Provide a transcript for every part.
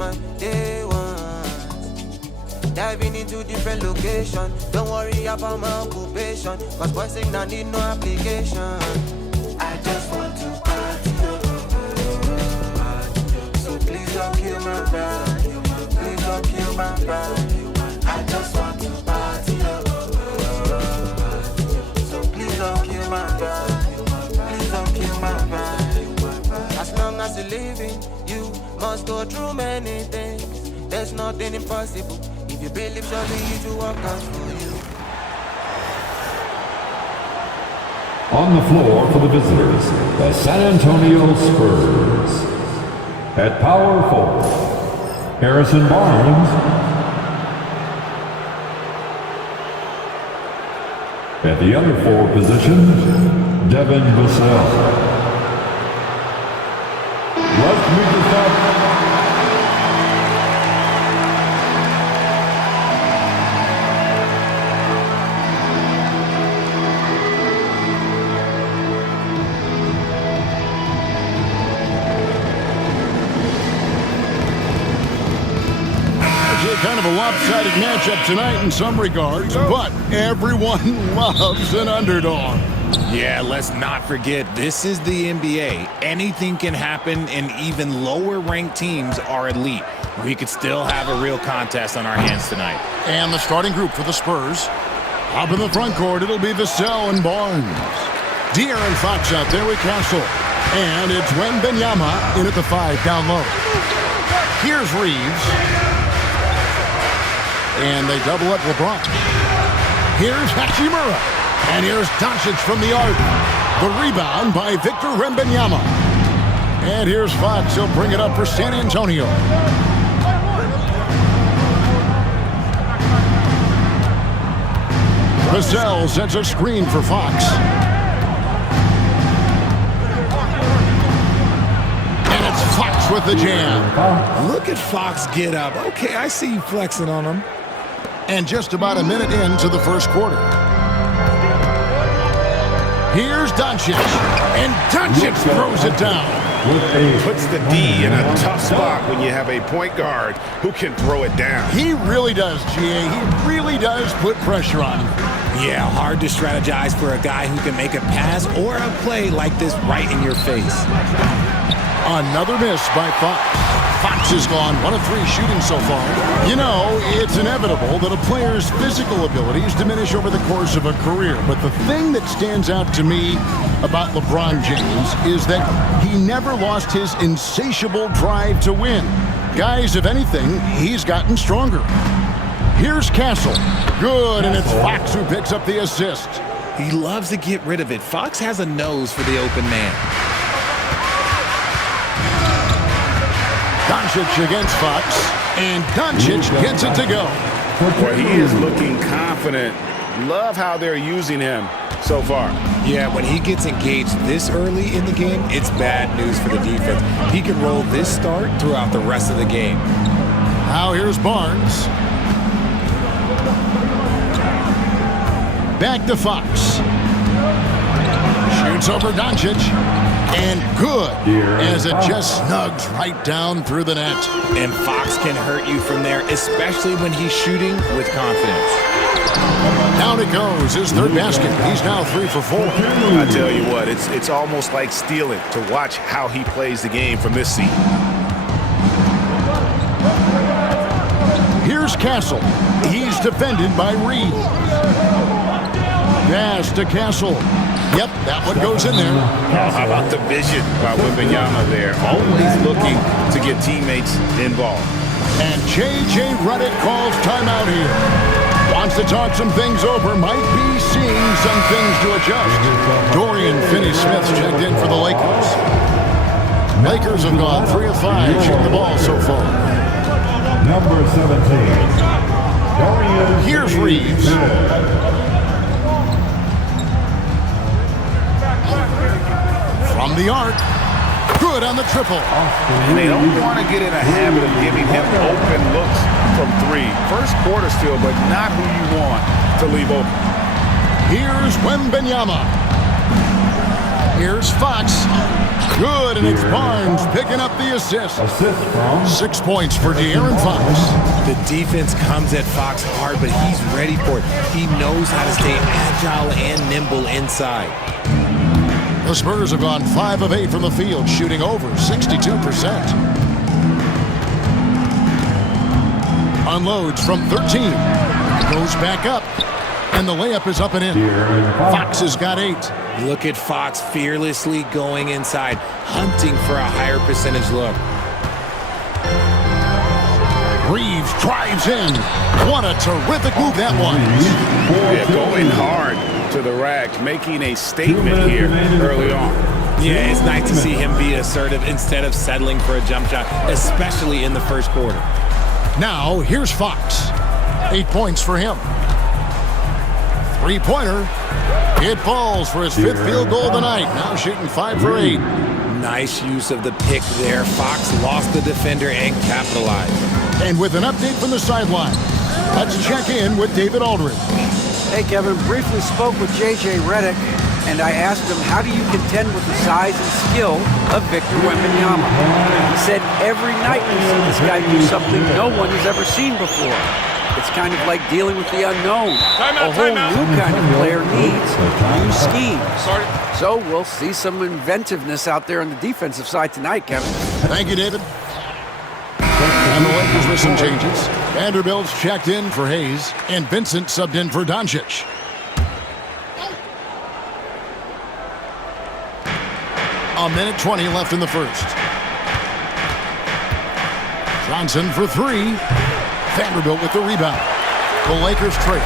my day one. Diving into different locations. Don't worry about my occupation, cause boy signal need no application. I just want to party, so please don't kill my vibe. Please don't kill my vibe. I just want to party, so please don't kill my vibe. Please don't kill my vibe. As long as you're living, you must go through many things. There's nothing impossible. If you believe, surely it will work out for you. On the floor for the visitors, the San Antonio Spurs. At power forward, Harrison Barnes. At the other forward position, Devin Vassell. Let's meet the top. Kind of a lopsided matchup tonight in some regards, but everyone loves an underdog. Yeah, let's not forget, this is the NBA. Anything can happen, and even lower-ranked teams are elite. We could still have a real contest on our hands tonight. And the starting group for the Spurs. Up in the front court, it'll be Vassell and Barnes. De'Aaron Fox out there with Castle. And it's Wembanyama in at the 5 down low. Here's Reeves. And they double up LeBron. Here's Hachimura. And here's Doncic from the arc. The rebound by Victor Wembanyama. And here's Fox. He'll bring it up for San Antonio. Vassell sets a screen for Fox. And it's Fox with the jam. Look at Fox get up. Okay, I see you flexing on him. And just about a minute into the first quarter. Here's Doncic. And Doncic throws it down. Puts the D in a tough spot when you have a point guard who can throw it down. He really does, GA. He really does put pressure on him. Yeah, hard to strategize for a guy who can make a pass or a play like this right in your face. Another miss by Fox. Fox has gone 1 of 3 shooting so far. You know, it's inevitable that a player's physical abilities diminish over the course of a career. But the thing that stands out to me about LeBron James is that he never lost his insatiable drive to win. Guys, if anything, he's gotten stronger. Here's Castle. Good, and it's Fox who picks up the assist. He loves to get rid of it. Fox has a nose for the open man. Doncic against Fox, and Doncic gets it to go. Boy, he is looking confident. Love how they're using him so far. Yeah, when he gets engaged this early in the game, it's bad news for the defense. He can roll this start throughout the rest of the game. Now here's Barnes. Back to Fox. Shoots over Doncic. And good, as it just snugs right down through the net. And Fox can hurt you from there, especially when he's shooting with confidence. Down it goes, his third basket. He's now 3 for 4. I tell you what, it's almost like stealing to watch how he plays the game from this seat. Here's Castle. He's defended by Reeves. Pass to Castle. Yep, that one goes in there. Oh, how about the vision by Wembanyama there? Always looking to get teammates involved. And J.J. Redick calls timeout here. Wants to talk some things over. Might be seeing some things to adjust. Dorian Finney-Smith checked in for the Lakers. Lakers have gone 3 of 5 shooting the ball so far. Number 17. Here's Reeves. From the arc. Good on the triple. And they don't want to get in a habit of giving him open looks from 3. First quarter still, but not who you want to leave open. Here's Wembanyama. Here's Fox. Good, and it's Barnes picking up the assist. 6 points for De'Aaron Fox. The defense comes at Fox hard, but he's ready for it. He knows how to stay agile and nimble inside. The Spurs have gone 5 of 8 from the field, shooting over 62%. Unloads from 13. Goes back up. And the layup is up and in. Fox has got 8. Look at Fox fearlessly going inside, hunting for a higher percentage look. Reeves drives in. What a terrific move that was. Yeah, going hard to the rack, making a statement here early on. Yeah, it's nice to see him be assertive instead of settling for a jump shot, especially in the first quarter. Now, here's Fox. 8 points for him. Three-pointer. It falls for his 5th field goal of the night. Now shooting 5 for 8. Nice use of the pick there. Fox lost the defender and capitalized. And with an update from the sideline, let's check in with David Aldridge. Hey, Kevin. Briefly spoke with J.J. Redick, and I asked him, how do you contend with the size and skill of Victor Wembanyama? He said, every night we see this guy do something no one has ever seen before. It's kind of like dealing with the unknown. A whole new kind of player needs new schemes. So we'll see some inventiveness out there on the defensive side tonight, Kevin. Thank you, David. And the Lakers with some changes. Vanderbilt's checked in for Hayes, and Vincent subbed in for Doncic. A minute 20 left in the first. Johnson for 3. Vanderbilt with the rebound. The Lakers trail.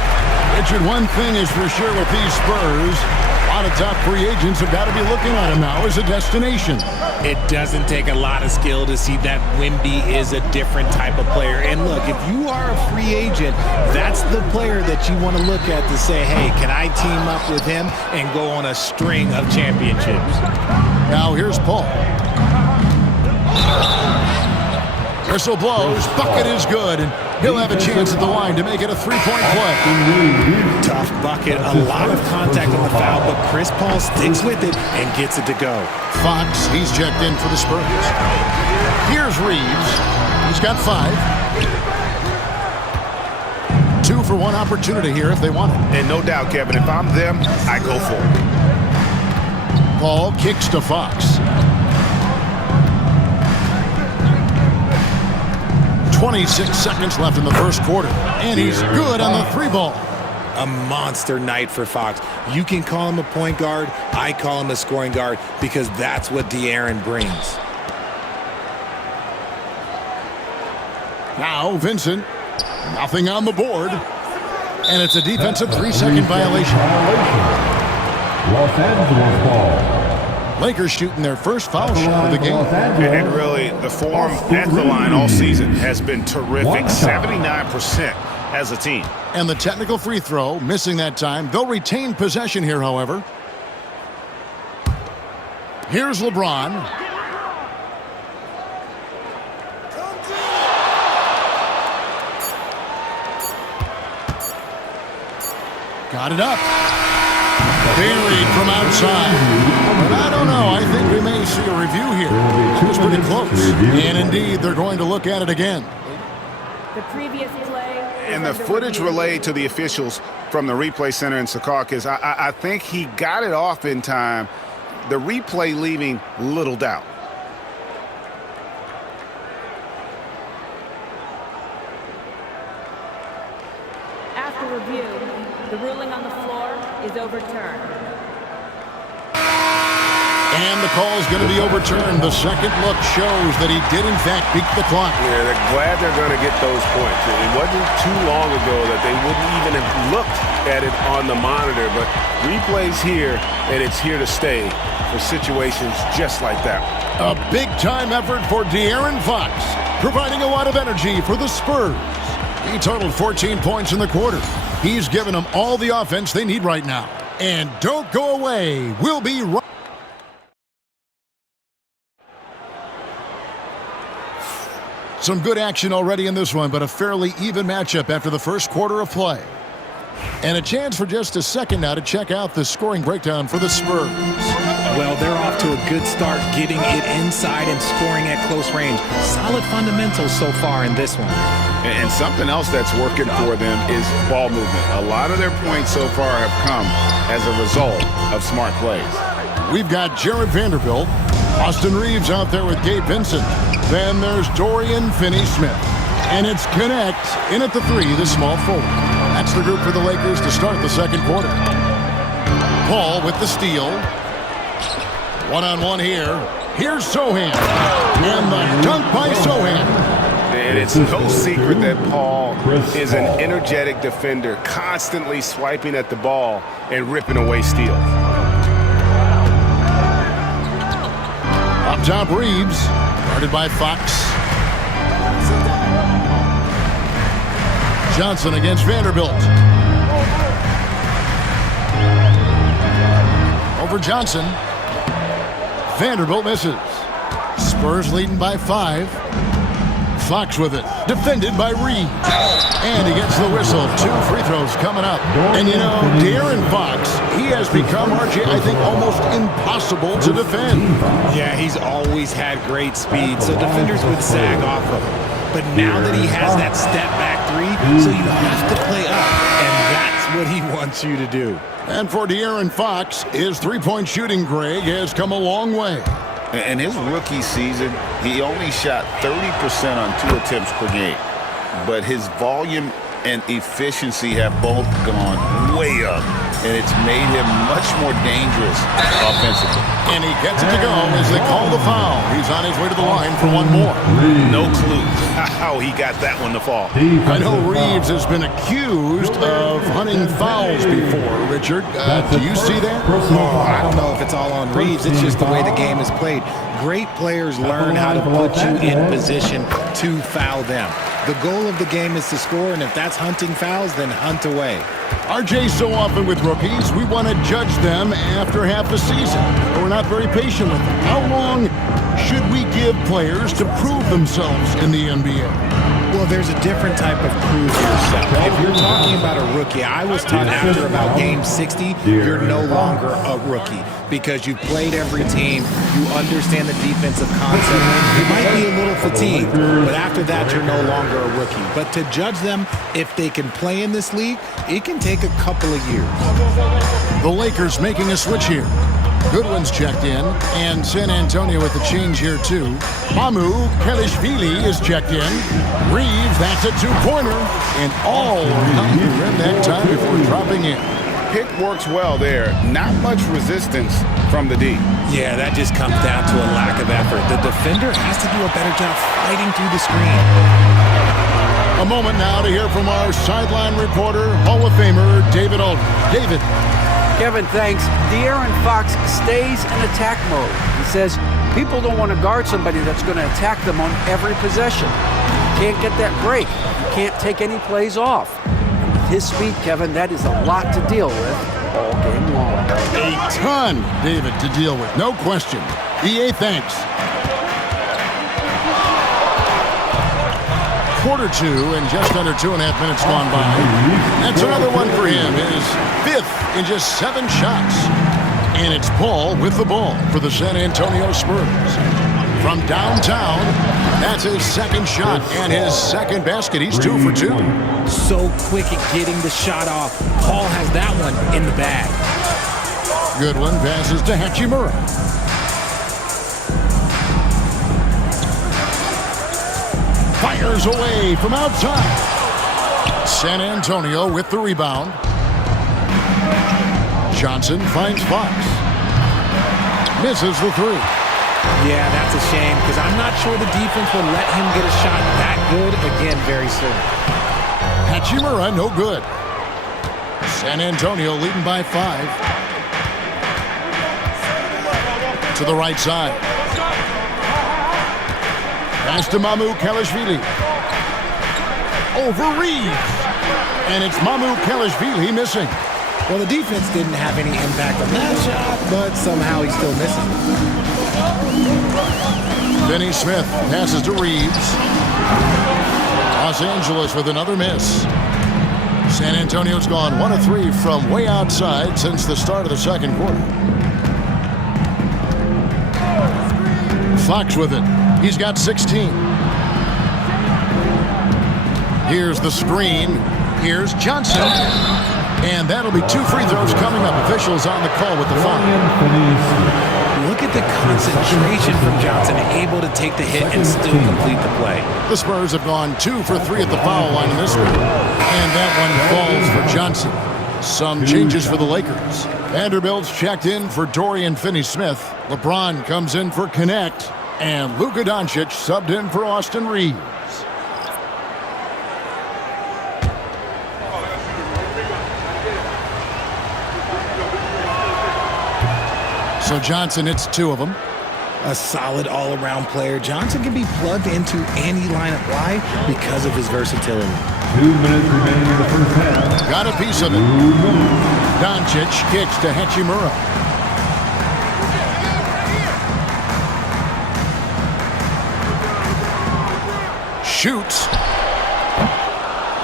Richard, one thing is for sure with these Spurs, a lot of top free agents have got to be looking at him now as a destination. It doesn't take a lot of skill to see that Wemby is a different type of player. And look, if you are a free agent, that's the player that you want to look at to say, hey, can I team up with him and go on a string of championships? Now here's Paul. Whistle blows, bucket is good, and he'll have a chance at the line to make it a 3-point play. Tough bucket, a lot of contact on the foul, but Chris Paul sticks with it and gets it to go. Fox, he's checked in for the Spurs. Here's Reeves. He's got 5. 2 for 1 opportunity here if they want it. And no doubt, Kevin, if I'm them, I go for it. Paul kicks to Fox. 26 seconds left in the first quarter, and he's good on the 3-ball. A monster night for Fox. You can call him a point guard. I call him a scoring guard because that's what De'Aaron brings. Now Vincent, nothing on the board, and it's a defensive 3-second violation. Los Angeles ball. Lakers shooting their first foul shot of the game. And really, the form at the line all season has been terrific. 79% as a team. And the technical free throw, missing that time. They'll retain possession here, however. Here's LeBron. Got it up. Buried from outside. But I don't know. I think we may see a review here. It was pretty close. And indeed, they're going to look at it again. The previous play. And the footage relayed to the officials from the replay center in Secaucus, I think he got it off in time. The replay leaving little doubt. After review, the ruling on the floor is overturned. And the call is going to be overturned. The second look shows that he did, in fact, beat the clock. Yeah, they're glad they're going to get those points. It wasn't too long ago that they wouldn't even have looked at it on the monitor, but replays here, and it's here to stay for situations just like that. A big-time effort for De'Aaron Fox, providing a lot of energy for the Spurs. He totaled 14 points in the quarter. He's given them all the offense they need right now. And don't go away. We'll be right. Some good action already in this one, but a fairly even matchup after the first quarter of play. And a chance for just a second now to check out the scoring breakdown for the Spurs. Well, they're off to a good start getting it inside and scoring at close range. Solid fundamentals so far in this one. And something else that's working for them is ball movement. A lot of their points so far have come as a result of smart plays. We've got Jared Vanderbilt, Austin Reeves out there with Gabe Vincent. Then there's Dorian Finney-Smith. And it's Connect in at the 3, the small forward. That's the group for the Lakers to start the second quarter. Paul with the steal. One-on-one here. Here's Sohan. And the dunk by Sohan. And it's no secret that Paul is an energetic defender, constantly swiping at the ball and ripping away steals. Up top, Reeves, guarded by Fox. Johnson against Vanderbilt. Over Johnson. Vanderbilt misses. Spurs leading by 5. Fox with it, defended by Reed. And he gets the whistle. 2 free throws coming up. And you know, De'Aaron Fox, he has become, RJ, I think, almost impossible to defend. Yeah, he's always had great speed, so defenders would sag off of him. But now that he has that step-back 3, so you have to play up, and that's what he wants you to do. And for De'Aaron Fox, his three-point shooting, Greg, has come a long way. In his rookie season, he only shot 30% on 2 attempts per game. But his volume and efficiency have both gone way up. And it's made him much more dangerous offensively. And he gets it to go as they call the foul. He's on his way to the line for one more. No clue how he got that one to fall. I know Reeves has been accused of hunting fouls before, Richard. Do you see that? I don't know if it's all on Reeves. It's just the way the game is played. Great players learn how to put you in position to foul them. The goal of the game is to score, and if that's hunting fouls, then hunt away. RJ, so often with rookies, we want to judge them after half a season. We're not very patient with them. How long should we give players to prove themselves in the NBA? Well, there's a different type of prove yourself. If you're talking about a rookie, I was taught after about game 60, you're no longer a rookie because you've played every team, you understand the defensive concept. You might be a little fatigued, but after that, you're no longer a rookie. But to judge them, if they can play in this league, it can take a couple of years. The Lakers making a switch here. Goodwin's checked in, and San Antonio with the change here too. Mamu Kelishvili is checked in. Reeves, that's a 2-pointer, and all around the rim that time before dropping in. Pick works well there. Not much resistance from the D. Yeah, that just comes down to a lack of effort. The defender has to do a better job fighting through the screen. A moment now to hear from our sideline reporter, Hall of Famer David Aldridge. David. Kevin, thanks. De'Aaron Fox stays in attack mode. He says people don't want to guard somebody that's going to attack them on every possession. You can't get that break. You can't take any plays off. And with his speed, Kevin, that is a lot to deal with all game long. A ton, David, to deal with. No question. EA, thanks. Quarter 2 and just under 2.5 minutes gone by. That's another one for him. His 5th in just 7 shots. And it's Paul with the ball for the San Antonio Spurs. From downtown, that's his 2nd shot and his 2nd basket. He's 2 for 2. So quick at getting the shot off. Paul has that one in the bag. Goodwin passes to Hachimura. Fires away from outside. San Antonio with the rebound. Johnson finds Fox. Misses the 3. Yeah, that's a shame because I'm not sure the defense will let him get a shot that good again very soon. Hachimura, no good. San Antonio leading by 5. To the right side. Pass to Mamu Kelishvili. Over Reeves. And it's Mamu Kelishvili missing. Well, the defense didn't have any impact on that shot, but somehow he still misses it. Finney-Smith passes to Reeves. Los Angeles with another miss. San Antonio's gone 1 of 3 from way outside since the start of the second quarter. Fox with it. He's got 16. Here's the screen. Here's Johnson. And that'll be 2 free throws coming up. Officials on the call with the foul. Look at the concentration from Johnson, able to take the hit and still complete the play. The Spurs have gone 2 for 3 at the foul line in this one. And that one falls for Johnson. Some changes for the Lakers. Vanderbilt's checked in for Dorian Finney-Smith. LeBron comes in for Connect. And Luka Doncic subbed in for Austin Reeves. So Johnson hits 2 of them. A solid all-around player. Johnson can be plugged into any lineup. Why? Because of his versatility. 2 minutes remaining in the first half. Got a piece of it. Doncic kicks to Hachimura. Shoots.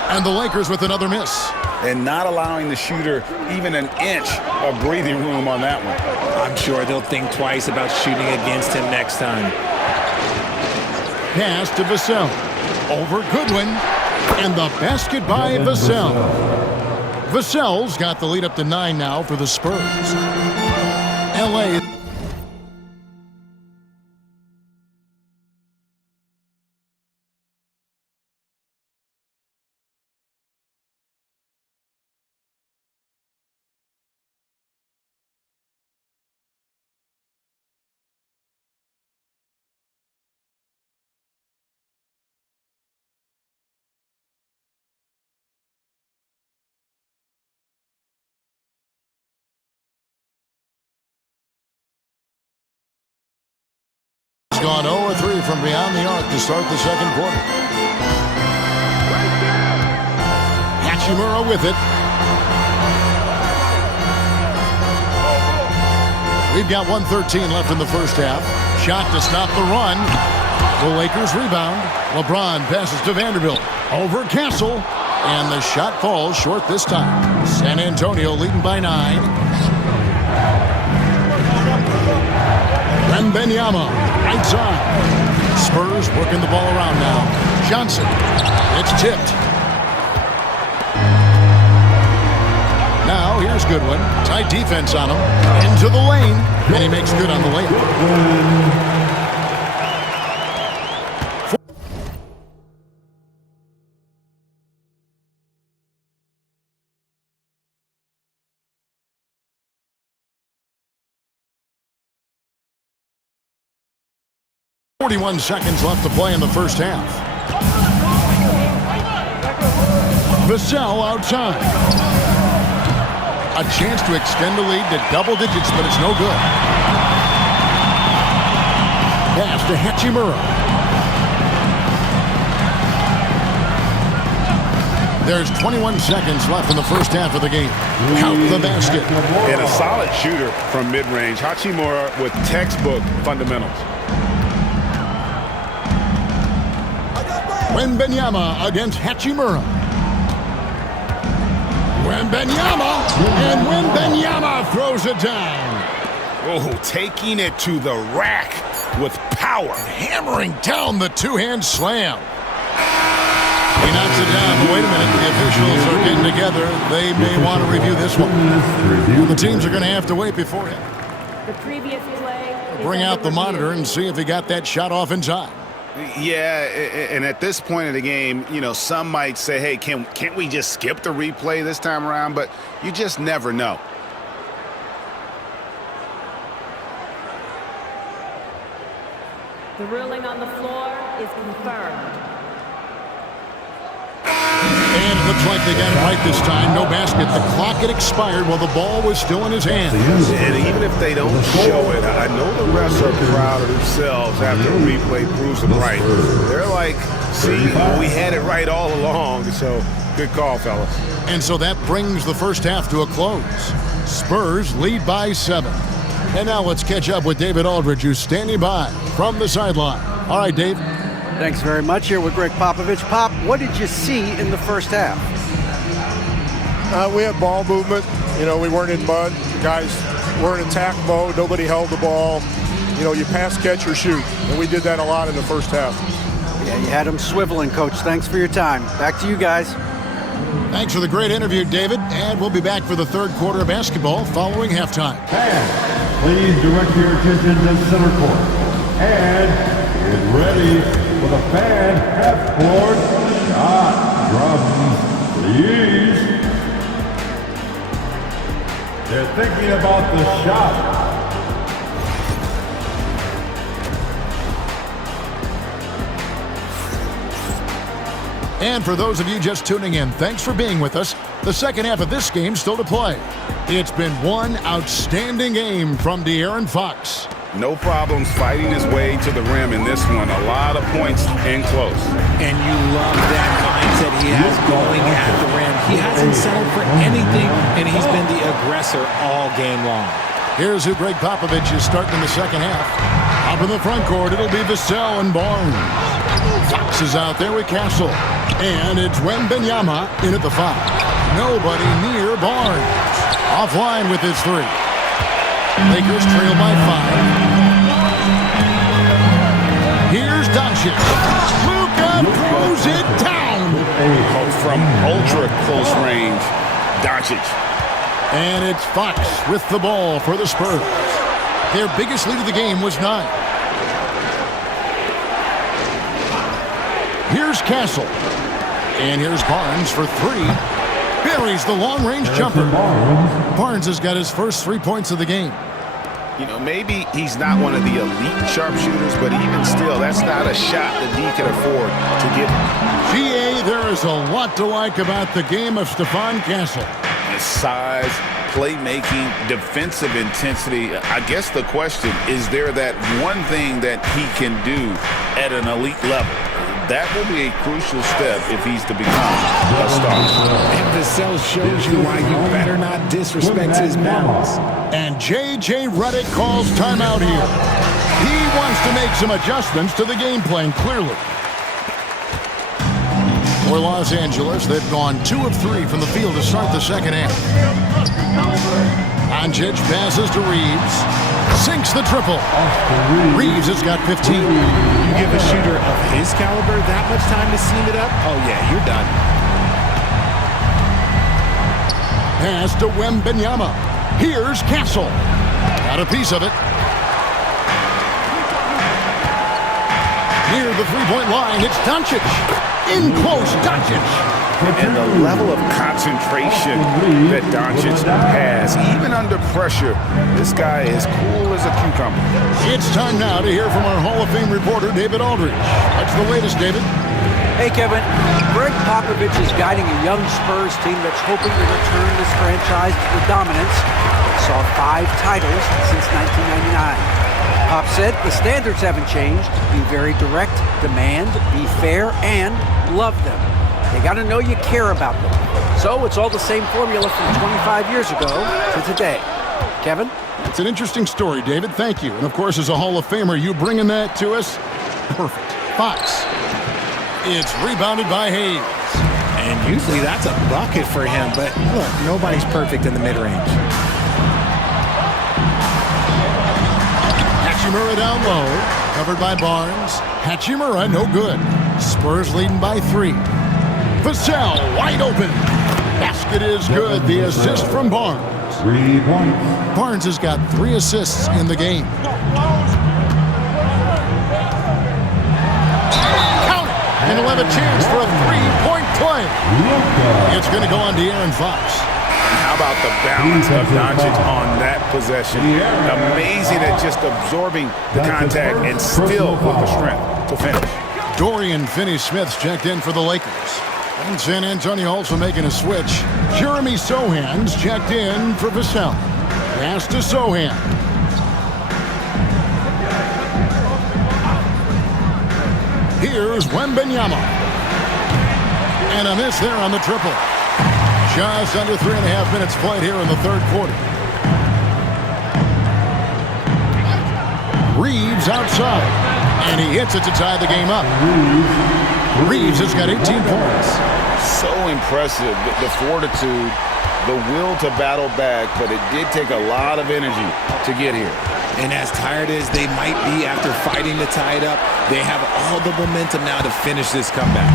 And the Lakers with another miss. And not allowing the shooter even an inch of breathing room on that one. I'm sure they'll think twice about shooting against him next time. Pass to Vassell. Over Goodwin. And the basket by Vassell. Vassell's got the lead up to 9 now for the Spurs. L.A. gone 0-3 from beyond the arc to start the second quarter. Hachimura with it. We've got 1:13 left in the first half. Shot to stop the run. The Lakers rebound. LeBron passes to Vanderbilt. Over Castle. And the shot falls short this time. San Antonio leading by 9. Wembanyama, right side. Spurs working the ball around now. Johnson. It's tipped. Now here's Goodwin. Tight defense on him. Into the lane. And he makes good on the layup. 41 seconds left to play in the first half. Vassell outside. A chance to extend the lead to double digits, but it's no good. Pass to Hachimura. There's 21 seconds left in the first half of the game. Count the basket. And a solid shooter from mid-range. Hachimura with textbook fundamentals. Wembanyama against Hachimura. Wembanyama, and Wembanyama throws it down. Oh, taking it to the rack with power. Hammering down the two-hand slam. He knocks it down, but wait a minute. The officials are getting together. They may want to review this one. The teams are going to have to wait before him. The previous play. Bring out the monitor and see if he got that shot off in time. Yeah, and at this point in the game, you know, some might say, hey, can't we just skip the replay this time around? But you just never know. The ruling on the floor is confirmed. And it looks like they got it right this time. No basket. The clock had expired while the ball was still in his hand. And even if they don't show it, I know the refs are proud of themselves after a replay proves them right. They're like, see, we had it right all along. So good call, fellas. And so that brings the first half to a close. Spurs lead by 7. And now let's catch up with David Aldridge, who's standing by from the sideline. All right, Dave. Thanks very much. Here with Greg Popovich. Pop, what did you see in the first half? We had ball movement. You know, we weren't in mud. The guys were in attack mode. Nobody held the ball. You know, you pass, catch, or shoot. And we did that a lot in the first half. Yeah, you had them swiveling, Coach. Thanks for your time. Back to you guys. Thanks for the great interview, David. And we'll be back for the third quarter of basketball following halftime. Fans, please direct your attention to center court. And get ready for the fan half-court shot. Drums, please. They're thinking about the shot. And for those of you just tuning in, thanks for being with us. The second half of this game still to play. It's been one outstanding game from De'Aaron Fox. No problems fighting his way to the rim in this one. A lot of points in close. And you love that mindset he has going at the rim. He hasn't settled for anything, and he's been the aggressor all game long. Here's who Greg Popovich is starting in the second half. Up in the front court, it'll be Vassell and Barnes. Fox is out there with Castle. And it's Wembanyama in at the 5. Nobody near Barnes. Offline with his 3. Lakers trail by 5. Here's Doncic. Luka throws it down. From ultra close range, Doncic. And it's Fox with the ball for the Spurs. Their biggest lead of the game was 9. Here's Castle. And here's Barnes for 3. Buries the long-range jumper. Barnes has got his first 3 points of the game. You know, maybe he's not one of the elite sharpshooters, but even still, that's not a shot that D can afford to get. GA, there is a lot to like about the game of Stephon Castle. His size, playmaking, defensive intensity. I guess the question, is there that one thing that he can do at an elite level? That will be a crucial step if he's to become a star. And Vassell shows you why you better not disrespect his bounds. And J.J. Redick calls timeout here. He wants to make some adjustments to the game plan, clearly. For Los Angeles, they've gone 2 of 3 from the field to start the second half. Doncic passes to Reeves. Sinks the triple. Reeves has got 15. You give a shooter of his caliber that much time to seam it up? Oh, yeah, you're done. Pass to Wembanyama. Here's Castle. Got a piece of it. Near the three-point line, it's Doncic. In close, Doncic. And the level of concentration that Doncic has, even under pressure, this guy is cool as a cucumber. It's time now to hear from our Hall of Fame reporter, David Aldridge. What's the latest, David? Hey, Kevin. Greg Popovich is guiding a young Spurs team that's hoping to return this franchise to the dominance that saw 5 titles since 1999. Pop said the standards haven't changed. Be very direct, demand, be fair, and love them. They got to know you care about them. So it's all the same formula from 25 years ago to today. Kevin? It's an interesting story, David. Thank you. And, of course, as a Hall of Famer, you bringing that to us? Perfect. Fox. It's rebounded by Hayes. And usually that's a bucket for him. But, look, nobody's perfect in the mid-range. Hachimura down low. Covered by Barnes. Hachimura, no good. Spurs leading by 3. Vassell, wide open. Basket is good. The assist from Barnes. 3 points. Barnes has got 3 assists in the game. Count it! And he'll have a chance for a 3-point play. It's going to go on De'Aaron Fox. How about the balance of Doncic on that possession? Amazing at just absorbing the contact and still with the strength to finish. Dorian Finney-Smith's checked in for the Lakers. And San Antonio also making a switch. Jeremy Sohan's checked in for Vassell. Pass to Sohan. Here's Wembanyama. And a miss there on the triple. Just under 3.5 minutes played here in the third quarter. Reeves outside. And he hits it to tie the game up. Reeves has got 18 points. So impressive, the fortitude the will to battle back, but it did take a lot of energy to get here. And as tired as they might be after fighting to tie it up, they have all the momentum now to finish this comeback.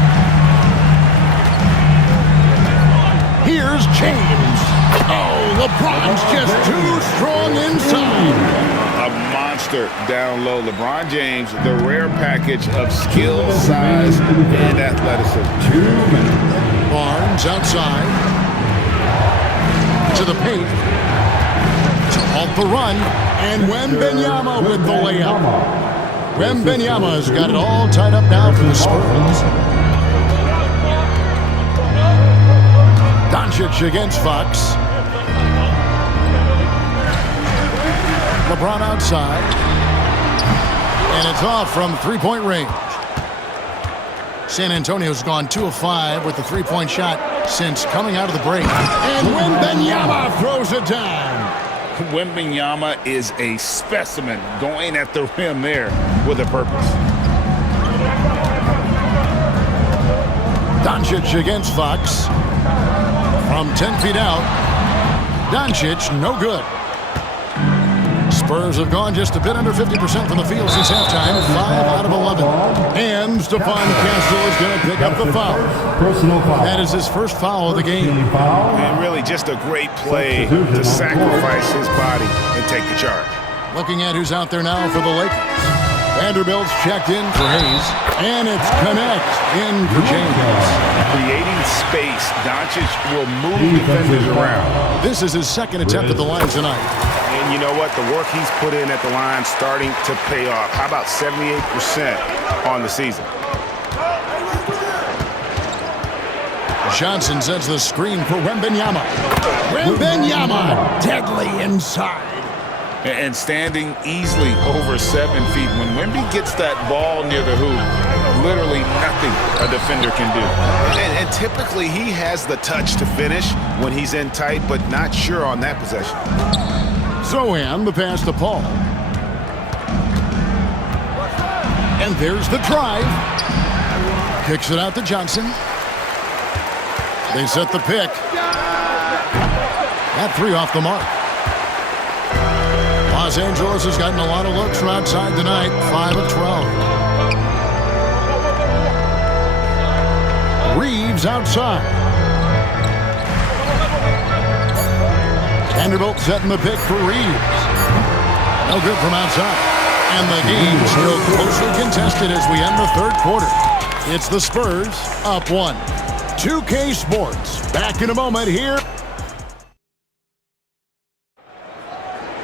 Here's James. Oh, LeBron's just too strong inside. A monster down low. LeBron James, the rare package of skill, size, and athleticism. 2 minutes. Barnes outside. To the paint. To halt the run. And Wembanyama with the layup. Wembanyama's got it all tied up now for the Spurs. Doncic against Fox. LeBron outside. And it's off from three-point range. San Antonio's gone 2 of 5 with the three-point shot since coming out of the break. And Wembanyama throws it down. Wembanyama is a specimen going at the rim there with a purpose. Doncic against Fox. From 10 feet out. Doncic, no good. Spurs have gone just a bit under 50% from the field since halftime. 5 out of 11. And Stephon Castle is going to pick up the foul. Personal foul. That is his first foul of the game. And really just a great play to sacrifice his body and take the charge. Looking at who's out there now for the Lakers. Vanderbilt's checked in for Hayes. And it's Connect in for James. Creating space, Doncic will move defenders around. This is his second attempt at the line tonight. And you know what? The work he's put in at the line starting to pay off. How about 78% on the season? Johnson sets the screen for Wembanyama. Wembanyama deadly inside. And standing easily over 7 feet. When Wemby gets that ball near the hoop, literally nothing a defender can do. And typically he has the touch to finish when he's in tight, but not sure on that possession. Zohan, the pass to Paul. And there's the drive. Kicks it out to Johnson. They set the pick. That 3 off the mark. Los Angeles has gotten a lot of looks from outside tonight. 5 of 12. Reeves outside. Vanderbilt setting the pick for Reeves. No good from outside. And the game still closely contested as we end the third quarter. It's the Spurs up 1. 2K Sports. Back in a moment here.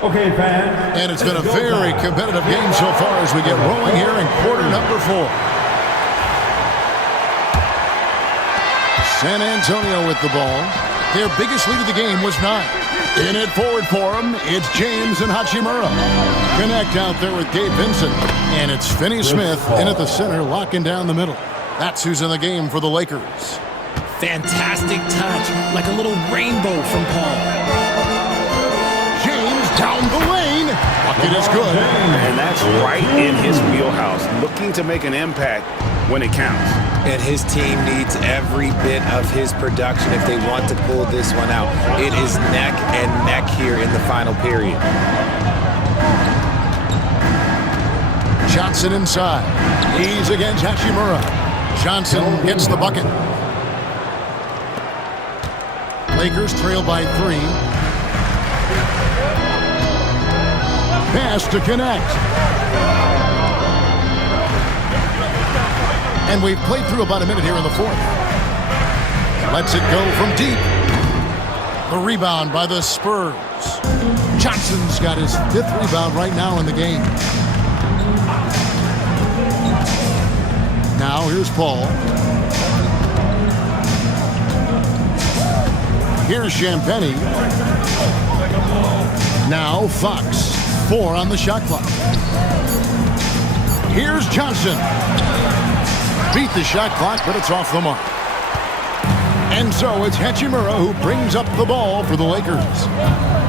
Okay, fans. And it's been a very competitive game so far as we get rolling here in quarter number 4. San Antonio with the ball. Their biggest lead of the game was 9. In it forward for him, it's James and Hachimura. Connect out there with Gabe Vincent. And it's Finney Smith in at the center, locking down the middle. That's who's in the game for the Lakers. Fantastic touch, like a little rainbow from Paul. James down the lane. Bucket is good. And that's right in his wheelhouse, looking to make an impact when it counts. And his team needs every bit of his production if they want to pull this one out. It is neck and neck here in the final period. Johnson inside. He's against Hachimura. Johnson gets the bucket. Lakers trail by 3. Pass to Connect. And we've played through about a minute here in the 4th. Lets it go from deep. The rebound by the Spurs. Johnson's got his 5th rebound right now in the game. Now here's Paul. Here's Champagny. Now Fox. 4 on the shot clock. Here's Johnson. Beat the shot clock, but it's off the mark. And so it's Hachimura who brings up the ball for the Lakers.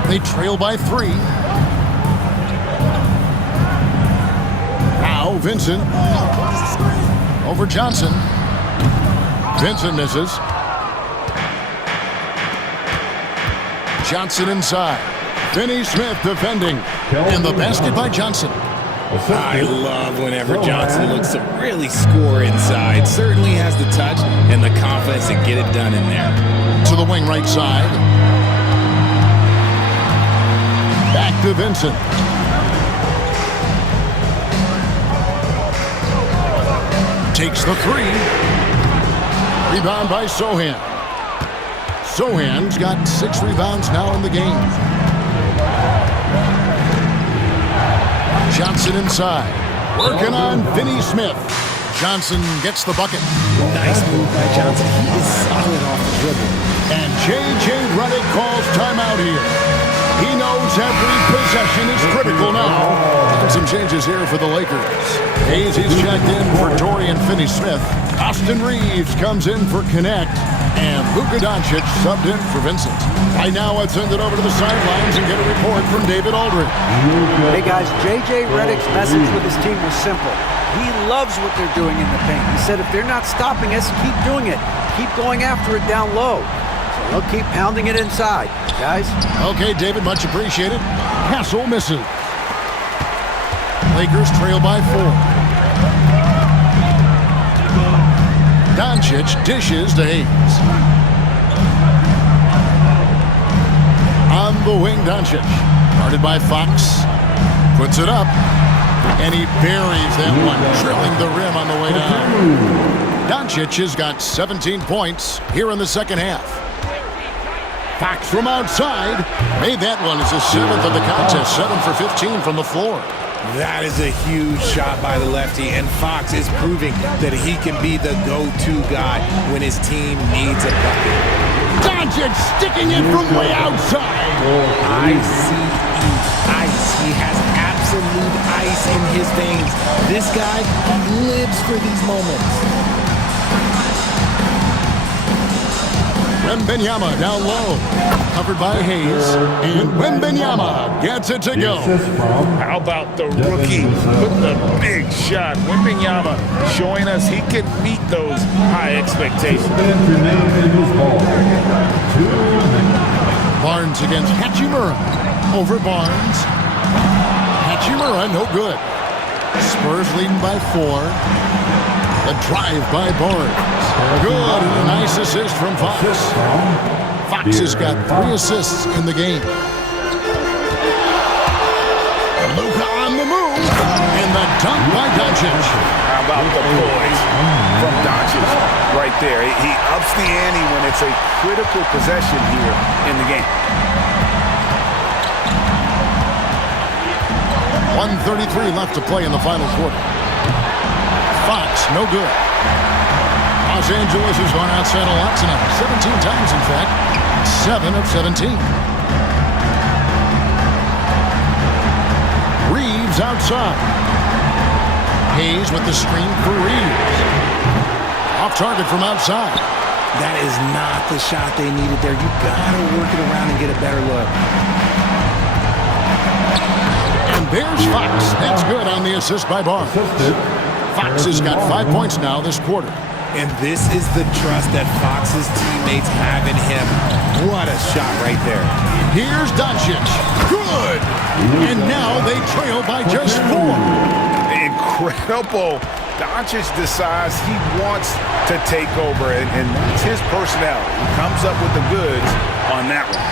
They trail by 3. Now Vincent. Over Johnson. Vincent misses. Johnson inside. Finney Smith defending. And the basket by Johnson. I love whenever Johnson looks to really score inside. Certainly has the touch and the confidence to get it done in there. To the wing right side. Back to Vincent. Takes the three. Rebound by Sohan. Sohan's got 6 rebounds now in the game. Johnson inside. Working on Finney Smith. Johnson gets the bucket. Nice move by Johnson. He is solid off the dribble. And J.J. Redick calls timeout here. He knows every possession is critical now. And some changes here for the Lakers. Hayes is checked in for Dorian Finney-Smith. Austin Reeves comes in for Connect. And Luka Doncic subbed in for Vincent. Right now, let's send it over to the sidelines and get a report from David Aldridge. Hey guys, J.J. Redick's message with his team was simple. He loves what they're doing in the paint. He said if they're not stopping us, keep doing it. Keep going after it down low. So they'll keep pounding it inside, guys. Okay, David, much appreciated. Hassel misses. Lakers trail by 4. Doncic dishes to Hayes. On the wing, Doncic. Guarded by Fox. Puts it up. And he buries that one, drilling the rim on the way down. Doncic has got 17 points here in the second half. Fox from outside. Made that one as the 7th of the contest. 7 for 15 from the floor. That is a huge shot by the lefty, and Fox is proving that he can be the go-to guy when his team needs a bucket. Doncic sticking it from way outside. ICE. He has absolute ice in his veins. This guy lives for these moments. Wembanyama down low. Covered by Hayes. And Wembanyama gets it to go. How about the rookie with the big shot? Wembanyama showing us he can meet those high expectations. Barnes against Hachimura. Over Barnes. Hachimura, no good. Spurs leading by 4. The drive by Barnes. Good, and a nice assist from Fox. Fox has got 3 assists in the game. Luka on the move, and the dunk by Doncic. How about the poise from Doncic right there? He ups the ante when it's a critical possession here in the game. 1:33 left to play in the final quarter. Fox, no good. Los Angeles has gone outside a lot tonight. 17 times, in fact. 7 of 17. Reeves outside. Hayes with the screen for Reeves. Off target from outside. That is not the shot they needed there. You gotta work it around and get a better look. And there's Fox. That's good on the assist by Barnes. Fox has got 5 points now this quarter. And this is the trust that Fox's teammates have in him. What a shot right there. Here's Doncic. Good! And now they trail by just 4. Incredible. Doncic decides he wants to take over, and that's his personality. He comes up with the goods on that one.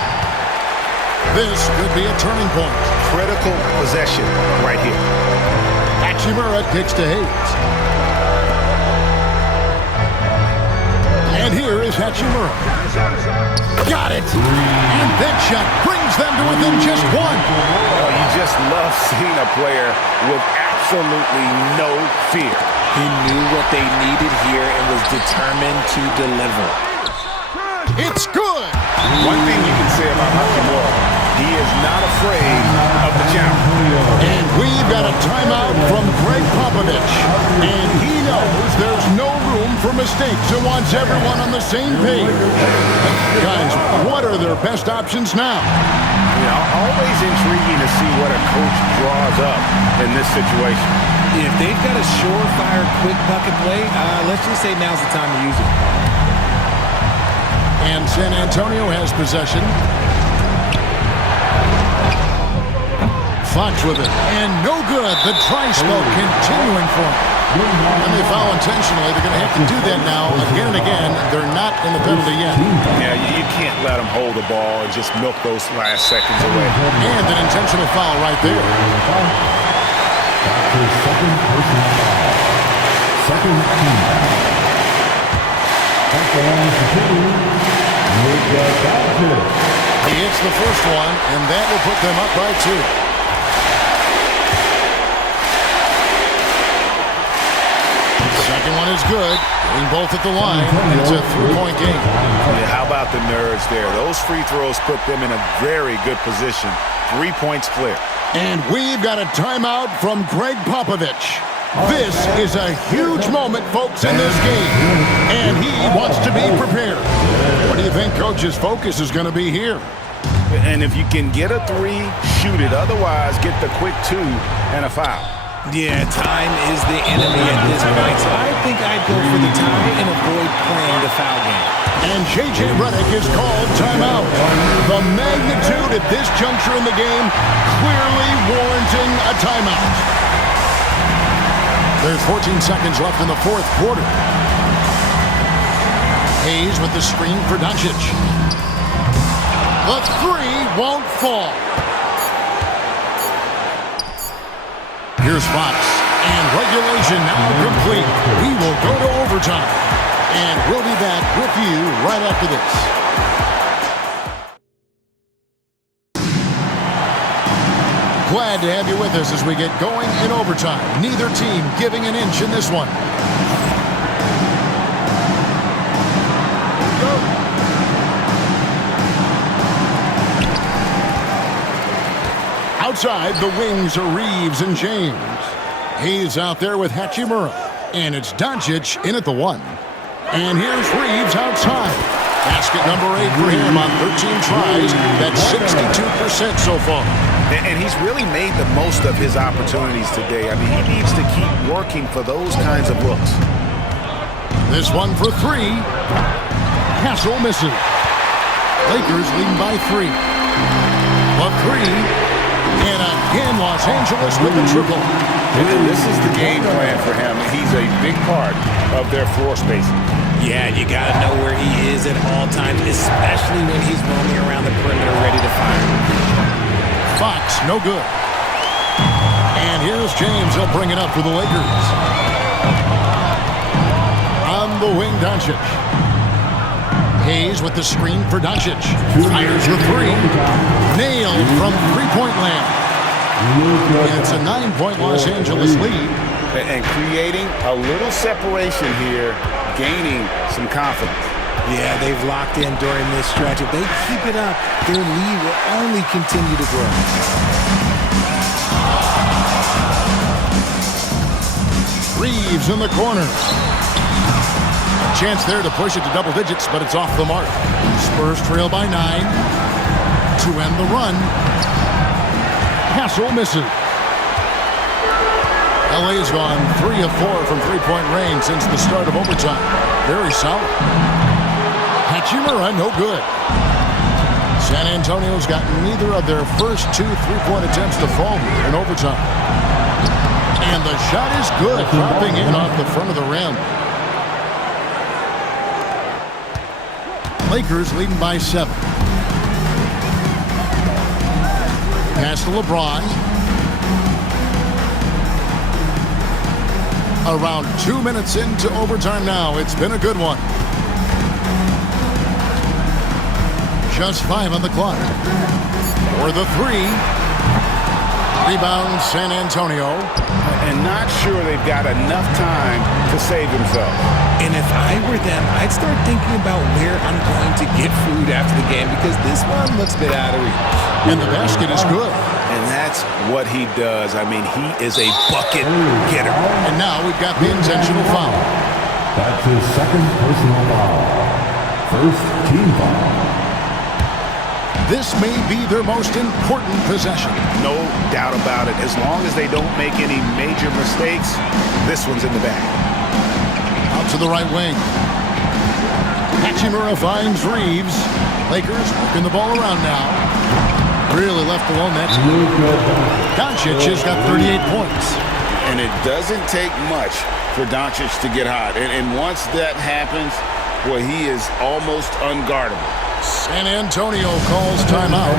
This could be a turning point. Critical possession right here. Hachimura kicks to Hayes. And here is Hachimura. Got it! And that shot brings them to within just 1. Oh, you just love seeing a player with absolutely no fear. He knew what they needed here and was determined to deliver. It's good! One thing you can say about Hachimura, he is not afraid of the challenge. And we've got a timeout from Greg Popovich. And he knows there's no room for mistakes and wants everyone on the same page. Guys, what are their best options now? You know, always intriguing to see what a coach draws up in this situation. If they've got a surefire quick bucket play, let's just say now's the time to use it. And San Antonio has possession. Fox with it. And no good. The dry spell continuing for him. And they foul intentionally. They're going to have to do that now again and again. They're not in the penalty yet. Yeah, you can't let them hold the ball and just milk those last seconds away. And an intentional foul right there. That's his second personal foul. Second team foul. That's the line continuing with Doncic. He hits the first one, and that will put them up by 2. Second one is good. Getting both at the line. It's a 3-point game. Yeah, how about the nerves there? Those free throws put them in a very good position. 3 points clear. And we've got a timeout from Greg Popovich. This is a huge moment, folks, in this game. And he wants to be prepared. What do you think Coach's focus is going to be here? And if you can get a 3, shoot it. Otherwise, get the quick 2 and a foul. Yeah, time is the enemy at this point, so I think I'd go for the tie and avoid playing the foul game. And J.J. Redick is called timeout. The magnitude at this juncture in the game clearly warranting a timeout. There's 14 seconds left in the fourth quarter. Hayes with the screen for Doncic. The 3 won't fall. Here's Fox, and regulation now complete. We will go to overtime, and we'll be back with you right after this. Glad to have you with us as we get going in overtime. Neither team giving an inch in this one. Outside, the wings are Reeves and James. He's out there with Hachimura. And it's Doncic in at the 1. And here's Reeves outside. Basket number 8 for him on 13 tries. That's 62% so far. And he's really made the most of his opportunities today. I mean, he needs to keep working for those kinds of looks. This one for 3. Castle misses. Lakers leading by 3. The 3. And again, Los Angeles with the triple. And this is the game plan for him. He's a big part of their floor spacing. Yeah, you got to know where he is at all times, especially when he's roaming around the perimeter ready to fire. Fox, no good. And here's James. He'll bring it up for the Lakers. On the wing, Doncic. Hayes with the screen for Doncic. Fires the 3. Nailed from three-point land. And it's a 9-point Los Angeles lead. And creating a little separation here, gaining some confidence. Yeah, they've locked in during this stretch. If they keep it up, their lead will only continue to grow. Reeves in the corner. Chance there to push it to double digits, but it's off the mark. Spurs trail by 9 to end the run. Castle misses. LA's gone 3 of 4 from three-point range since the start of overtime. Very solid. Hachimura, no good. San Antonio's got neither of their first 2 3-point attempts to fall here in overtime. And the shot is good, dropping in off the front of the rim. Lakers leading by 7. Pass to LeBron. Around 2 minutes into overtime now. It's been a good one. Just 5 on the clock. For the 3. Rebound, San Antonio. And not sure they've got enough time to save themselves. And if I were them, I'd start thinking about where I'm going to get food after the game because this one looks a bit out of reach. And the basket is good. And that's what he does. I mean, he is a bucket getter. And now we've got the intentional foul. That's his second personal foul. First team foul. This may be their most important possession. No doubt about it. As long as they don't make any major mistakes, this one's in the bag. Out to the right wing. Hachimura finds Reeves. Lakers working the ball around now. Really left alone that time. Doncic has got 38 points. And it doesn't take much for Doncic to get hot. And once that happens, well, he is almost unguardable. San Antonio calls timeout.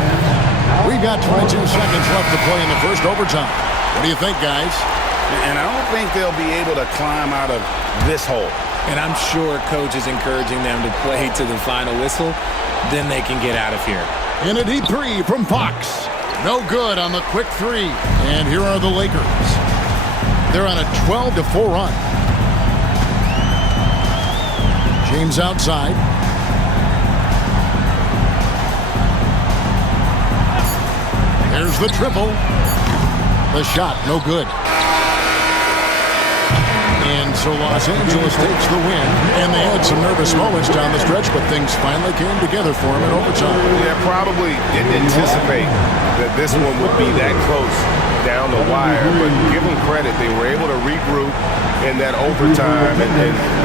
We've got 22 seconds left to play in the first overtime. What do you think, guys? And I don't think they'll be able to climb out of this hole. And I'm sure coach is encouraging them to play to the final whistle. Then they can get out of here. In a deep three from Fox. No good on the quick three. And here are the Lakers. They're on a 12-4 run. James outside. There's the triple. The shot, no good. And so Los Angeles takes the win, and they had some nervous moments down the stretch, but things finally came together for them in overtime. Yeah, probably didn't anticipate that this one would be that close down the wire, but give them credit. They were able to regroup in that overtime, and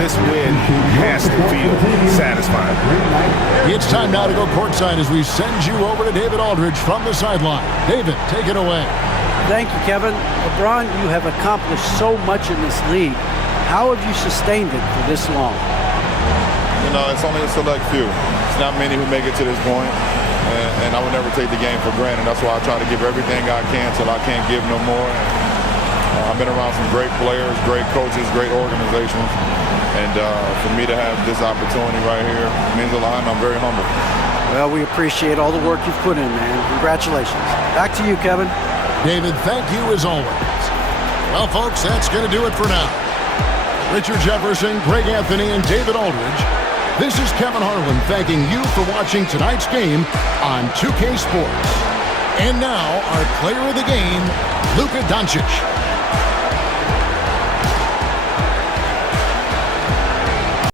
this win has to feel satisfying. It's time now to go courtside as we send you over to David Aldridge from the sideline. David, take it away. Thank you, Kevin. LeBron, you have accomplished so much in this league. How have you sustained it for this long? You know, it's only a select few. It's not many who make it to this point, and I would never take the game for granted. That's why I try to give everything I can till I can't give no more. I've been around some great players, great coaches, great organizations, and for me to have this opportunity right here means a lot, and I'm very humble. Well, we appreciate all the work you've put in, man. Congratulations. Back to you, Kevin. David, thank you as always. Well, folks, that's going to do it for now. Richard Jefferson, Greg Anthony, and David Aldridge. This is Kevin Harlan thanking you for watching tonight's game on 2K Sports. And now, our player of the game, Luka Doncic.